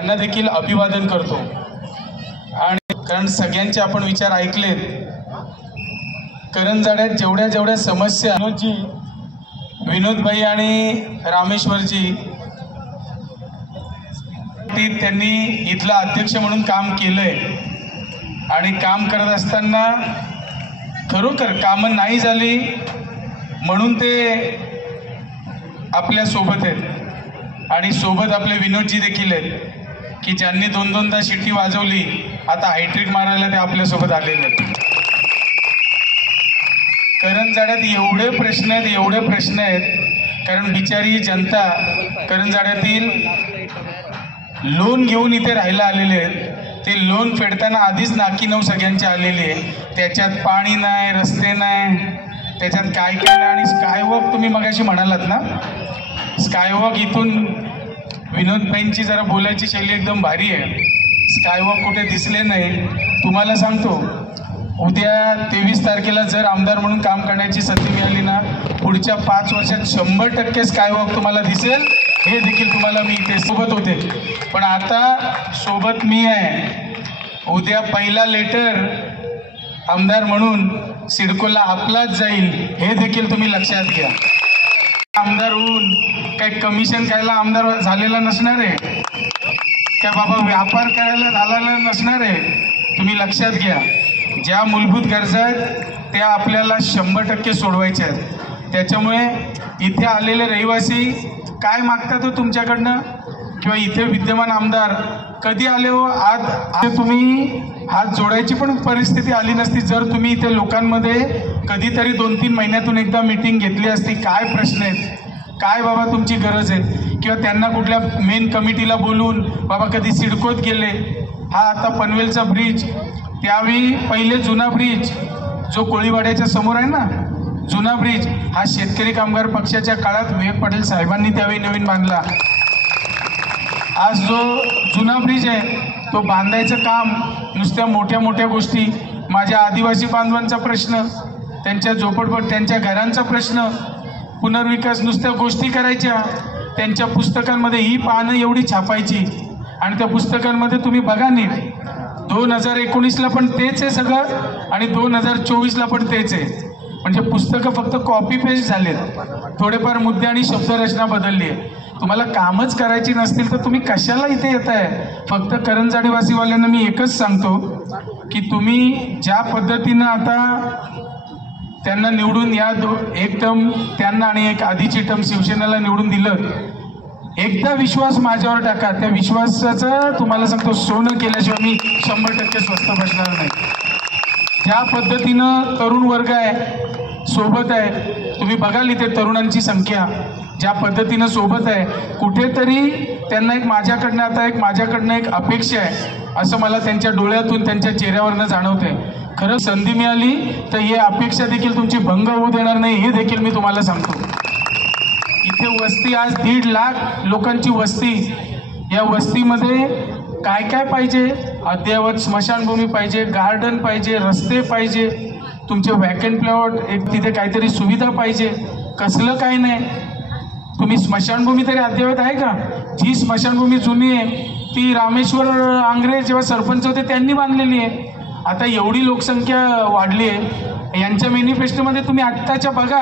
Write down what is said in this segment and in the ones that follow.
त्यांना देखील अभिवादन करतो। आणि कारण सगळ्यांचे आपण विचार ऐकलेत, करंजाड्यात जेवढ्या जेवढ्या समस्या विनोदभाई आणि रामेश्वरजी त्यांनी इथला अध्यक्ष म्हणून काम केलंय आणि काम करत असताना खरोखर कामं नाही झाली म्हणून ते आपल्या सोबत आहेत। आणि सोबत आपले विनोदजी देखील आहेत की ज्यांनी 2-2दा शिट्टी वाजवली, आता हायट्रिक मारायला ते आपल्यासोबत आलेले आहेत। करंजाड्यात एवढे प्रश्न आहेत कारण बिचारी जनता करंजाड्यातील लोन घेऊन इथे राहायला आलेले आहेत। ते लोन फेडताना आधीच नाकी नऊ सगळ्यांची आलेली आहे, त्याच्यात पाणी नाही, रस्ते नाही, त्याच्यात काय काय नाही। आणि स्कायवॉक तुम्ही मगाशी म्हणालात ना, स्कायवॉक इथून विनोदभाईंची जरा बोलायची शैली एकदम भारी आहे। स्कायवॉक कुठे दिसले नाही। तुम्हाला सांगतो, उद्या 23 तारखेला जर आमदार म्हणून काम करण्याची संधी मिळाली ना, पुढच्या 5 वर्षात 100% स्कायवॉक तुम्हाला दिसेल। हे देखील तुम्हाला मी इथे सोबत होते, पण आता सोबत मी आहे। उद्या पहिला लेटर आमदार म्हणून सिडकोला आपलाच जाईल, हे देखील तुम्ही लक्षात घ्या। आमदार होऊन काही कमिशन करायला आमदार झालेला नसणार आहे, त्या बाबा व्यापार करायला झालेला नसणार आहे। तुम्ही लक्षात घ्या, ज्या मूलभूत गरजा आहेत त्या आपल्याला 100% सोडवायच्या आहेत। त्याच्यामुळे इथे आलेले रहिवासी काय मागतात हो तुमच्याकडनं, किंवा इथे विद्यमान आमदार कधी आले हो? आज तुम्ही हात जोडायची पण परिस्थिती आली नसती जर तुम्ही इथे लोकांमध्ये कधीतरी 2-3 महिन्यातून एकदा मीटिंग घेतली असती। काय प्रश्न आहेत, काय बाबा तुमची गरज आहे, किंवा त्यांना कुठल्या मेन कमिटीला बोलून बाबा कधी सिडकोत गेले। हा आता पनवेलचा ब्रिज, त्यावेळी पहिले जुना ब्रिज जो कोळीवाड्याच्या समोर आहे ना, जुना ब्रिज हा शेतकरी कामगार पक्षाच्या काळात विवेक पाटील साहेबांनी त्यावेळी नवीन बांधला। आज जो जुना ब्रिज आहे तो बांधायचं काम, नुसत्या मोठ्या मोठ्या गोष्टी, माझ्या आदिवासी बांधवांचा प्रश्न, त्यांच्या झोपडपट्टी, त्यांच्या घरांचा प्रश्न, पुनर्विकास, नुसत्या गोष्टी करायच्या। त्यांच्या पुस्तकांमध्ये ही पानं एवढी छापायची आणि त्या पुस्तकांमध्ये तुम्ही बघा नीट, 2019ला पण तेच आहे सगळं आणि 2024ला पण तेच आहे। म्हणजे पुस्तकं फक्त कॉपी पेस्ट झालेत, थोडेफार मुद्दे आणि शब्दरचना बदलली आहे। तुम्हाला कामच करायची नसतील तर तुम्ही कशाला इथे येत आहे? फक्त करंजाडेवासीवाल्यांना मी एकच सांगतो की तुम्ही ज्या पद्धतीनं आता त्यांना निवडून या एक टर्म त्यांना आणि एक आधीची टर्म शिवसेनेला निवडून दिलं, एकदा विश्वास माझ्यावर टाका। त्या विश्वासाचं तुम्हाला सांगतो सोनं केल्याशिवाय मी 100% स्वस्थ बसणार नाही। ज्या पद्धतीनं तरुण वर्ग आहे सोबत आहे, तुम्ही बघाल इथे तरुणांची संख्या ज्या पद्धतीनं सोबत आहे, कुठेतरी त्यांना एक माझ्याकडनं एक अपेक्षा आहे असं मला त्यांच्या डोळ्यातून त्यांच्या चेहऱ्यावरनं जाणवतंय। खरं संधी मिळाली तर ही अपेक्षा देखील तुमची भंग होऊ देणार नाही, हे देखील मी तुम्हाला सांगतो। इथे वस्ती आज 1.5 लाख लोकांची वस्ती, या वस्तीमध्ये काय काय पाहिजे? अद्ययावत स्मशानभूमी पाहिजे, गार्डन पाहिजे, रस्ते पाहिजे, तुमचे वॅकंट प्लॉट, एक तिथे काहीतरी सुविधा पाहिजे। कसलं काय नाही, तुम्ही स्मशानभूमी तरी अद्ययावत आहे का? जी स्मशानभूमी जुनी आहे ती रामेश्वर आंग्रे जेव्हा सरपंच होते त्यांनी बांधलेली आहे। आता एवढी लोकसंख्या वाढली आहे, यांच्या मॅनिफेस्टोमध्ये तुम्ही आत्ताच्या बघा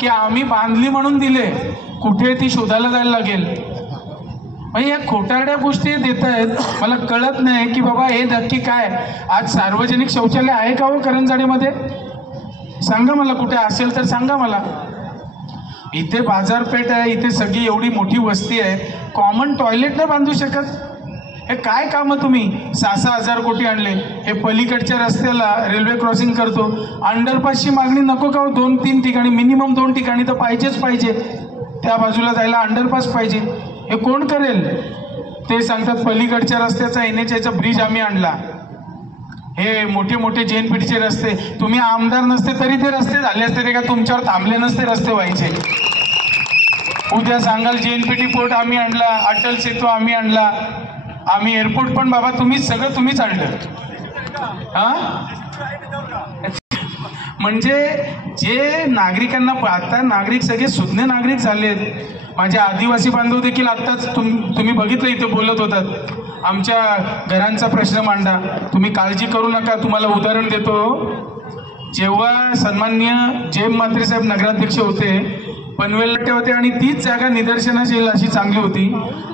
की आम्ही बांधली म्हणून दिले, कुठे ती शोधायला जायला लागेल। म्हणजे या खोटारड्या गोष्टी देत आहेत, मला कळत नाही की बाबा हे नक्की काय। आज सार्वजनिक शौचालय आहे का हो करंजाडेमध्ये? सांगा मला, कुठे असेल तर सांगा मला। इथे बाजारपेठ आहे, इथे सगळी एवढी मोठी वस्ती आहे, कॉमन टॉयलेट नाही बांधू शकत? हे काय कामं तुम्ही 6-6 हजार कोटी आणले? हे पलीकडच्या रस्त्याला रेल्वे क्रॉसिंग करतो, अंडरपासची मागणी नको का? 2-3 ठिकाणी, मिनिमम 2 ठिकाणी तर पाहिजे। त्या बाजूला जायला अंडरपास पाहिजे, हे कोण करेल? ते सांगतात पलीकडच्या रस्त्याचा NHAचा ब्रिज आम्ही आणला। हे मोठे मोठे JNPTचे रस्ते, तुम्ही आमदार नसते तरी ते रस्ते झाले असते, ते का तुमच्यावर थांबले नसते रस्ते व्हायचे? उद्या सांगाल JNPT पोर्ट आम्ही आणला, अटल सेतू आम्ही आणला, आम्ही एअरपोर्ट पण बाबा तुम्हीच आणलं। म्हणजे जे नागरिकांना, आता नागरिक सगळे सुज्ञ नागरिक झालेत, माझे आदिवासी बांधव देखील आत्ताच तुम्ही बघितलं इथे बोलत होतात, आमच्या घरांचा प्रश्न मांडा. तुम्ही काळजी करू नका, तुम्हाला उदाहरण देतो. जेव्हा सन्माननीय जयम म्हात्रे साहेब नगराध्यक्ष होते, पनवेल होते आणि तीच जागा निदर्शनास येईल अशी चांगली होती.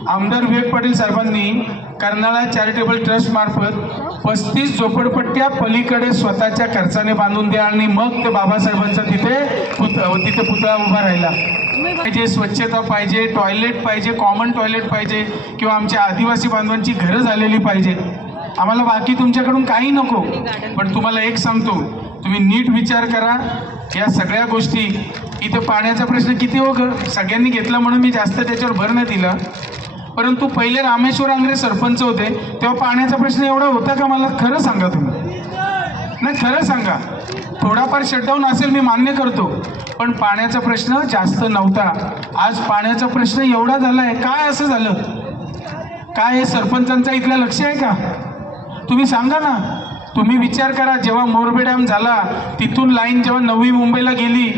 आमदार विवेक पाटील साहेबांनी कर्नाळा चॅरिटेबल ट्रस्ट मार्फत 35 झोपडपट्ट्या पलीकडे स्वतःच्या खर्चाने बांधून द्या आणि मग ते बाबासाहेबांचा तिथे पुतळा उभा राहिला. जे स्वच्छता पाहिजे, टॉयलेट पाहिजे, कॉमन टॉयलेट पाहिजे किंवा आमच्या आदिवासी बांधवांची घरं झालेली पाहिजे. आम्हाला बाकी तुमच्याकडून काही नको, पण तुम्हाला एक सांगतो, तुम्ही नीट विचार करा. या सगळ्या गोष्टी, इथे पाण्याचा प्रश्न किती सगळ्यांनी घेतला म्हणून मी जास्त त्याच्यावर भर नाही दिला, परंतु पहिले रामेश्वर आंग्रे सरपंच होते तेव्हा पाण्याचा प्रश्न एवढा होता का? मला खरं सांगा तुम्ही. नाही, खरं सांगा. थोडाफार शटडाऊन असेल मी मान्य करतो, पण पाण्याचा प्रश्न जास्त नव्हता. आज पाण्याचा प्रश्न एवढा झाला आहे. काय असं झालं? काय हे सरपंचांचा इथलं लक्ष आहे का? तुम्ही सांगा ना. तुम्ही विचार करा, जेव्हा मोरबे डॅम झाला तिथून लाईन जेव्हा नवी मुंबईला गेली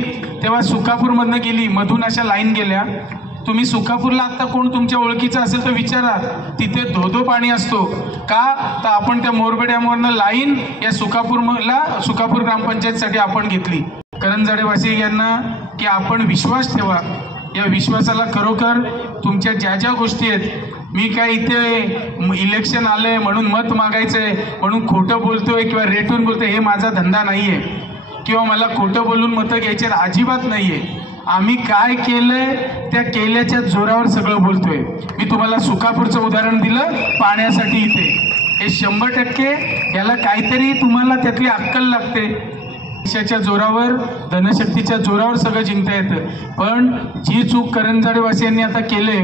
तेव्हा सुखापूरमधनं गेली, मधून अशा लाईन गेल्या. तुम्ही सुखापूरला आत्ता कोण तुमच्या ओळखीचं असेल तर विचारा, तिथे धोधो पाणी असतो का? तर आपण त्या मोरबे डॅमवरनं लाईन या सुखापूर ग्रामपंचायतसाठी आपण घेतली. करंजाडेवासी यांना की आपण विश्वास ठेवा. या विश्वासाला खरोखर तुमच्या ज्या ज्या गोष्टी आहेत, मी काय इथे इलेक्शन आलंय म्हणून मत मागायचंय म्हणून खोटं बोलतोय किंवा रेटून बोलतोय, हे माझा धंदा नाही आहे. किंवा मला खोटं बोलून मतं घ्यायचे अजिबात नाही आहे. आम्ही काय केलंय त्या केल्याच्या जोरावर सगळं बोलतोय. मी तुम्हाला सुखापूरचं उदाहरण दिलं पाण्यासाठी. इथे हे 100% याला काहीतरी तुम्हाला त्यातली अक्कल लागते. पैशाच्या जोरावर, धनशक्तीच्या जोरावर सगळं जिंकता येतं. पण जी चूक करंजाडेवासियांनी आता केले,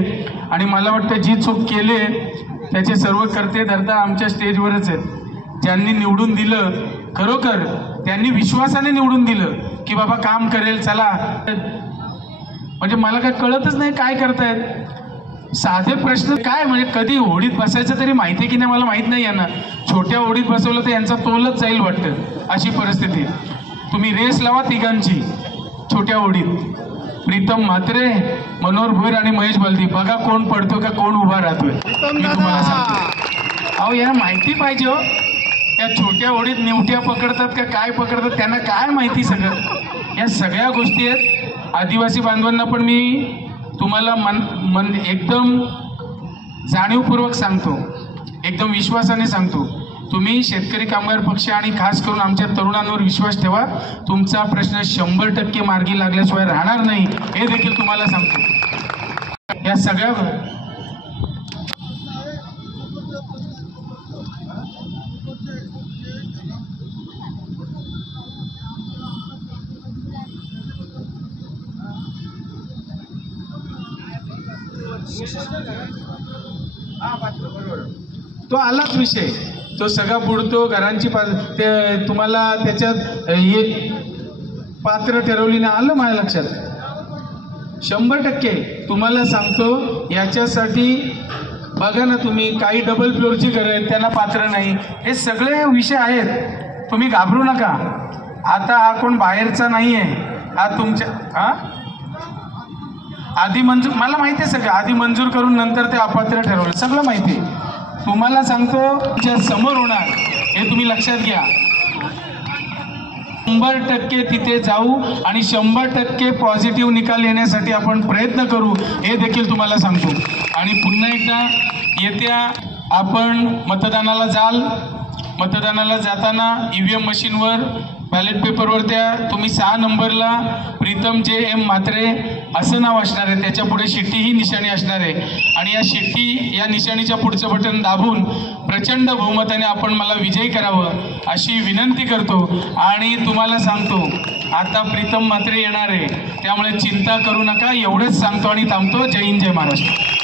आणि मला वाटतं जी चूक केले त्याचे सर्व कर्ते धरता आमच्या स्टेजवरच आहेत. ज्यांनी निवडून दिलं, खरोखर त्यांनी विश्वासाने निवडून दिलं की बाबा काम करेल, चला. म्हणजे मला काय कळतच नाही काय करतायत. साधे प्रश्न काय, म्हणजे कधी होडीत बसायचं तरी माहिती की नाही मला माहीत नाही. यांना छोट्या होडीत बसवलं तर यांचा तोलच जाईल वाटतं, अशी परिस्थिती. तुम्ही रेस लावा तिघांची छोट्या होडीत, प्रीतम म्हात्रे, मनोहर भोईर आणि महेश बलदी, बघा कोण पडतो का कोण उभा राहतोय. मी तुम्हाला सांगतो, अहो यांना माहिती पाहिजे हो. या छोट्या होडीत निवट्या पकडतात का काय पकडतात त्यांना काय माहिती. सगळं या सगळ्या गोष्टी आहेत. आदिवासी बांधवांना पण मी तुम्हाला एकदम जाणीवपूर्वक सांगतो, एकदम विश्वासाने सांगतो, तुम्ही शेतकरी कामगार पक्ष आणि खास करून आमच्या तरुणांवर विश्वास ठेवा. तुमचा प्रश्न 100% मार्गी लागल्याशिवाय राहणार नाही, हे देखील तुम्हाला सांगतो. या सगळ्या तो आलाच विषय, तो सगळा बुडतो. घरांची ते तुम्हाला त्याच्यात हे पात्र ठरवली ना, आलं माझ्या लक्षात. 100% तुम्हाला सांगतो. याच्यासाठी बघा ना तुम्ही, काही डबल फ्लोअरची घरं आहेत त्यांना पात्र नाही. हे सगळे विषय आहेत. तुम्ही घाबरू नका. आता हा कोण बाहेरचा नाही आहे, हा तुमच्या आधी मंजूर, मला माहिती आहे सगळं. आधी मंजूर करून नंतर ते अपात्र ठरवलं, सगळं माहिती आहे. तुम्हाला सांगतो ज्या समोर होणार हे तुम्ही लक्षात घ्या. 100% तिथे जाऊ आणि 100% पॉझिटिव्ह निकाल येण्यासाठी आपण प्रयत्न करू, हे देखील तुम्हाला सांगतो. आणि पुन्हा एकदा, येत्या आपण मतदानाला जाल, मतदानाला जाताना EVM मशीनवर, बॅलेट पेपरवर तुम्ही 6 नंबरला प्रीतम JM म्हात्रे असं नाव असणार आहे. त्याच्या पुढे शिट्टी ही निशाणी असणार आहे. आणि या शिट्टी या निशाणीच्या पुढचं बटन दाबून प्रचंड बहुमताने आपण मला विजयी करावं अशी विनंती करतो. आणि तुम्हाला सांगतो, आता प्रीतम म्हात्रे येणार आहे, त्यामुळे चिंता करू नका, एवढंच सांगतो आणि थांबतो. जय हिंद, जय महाराष्ट्र.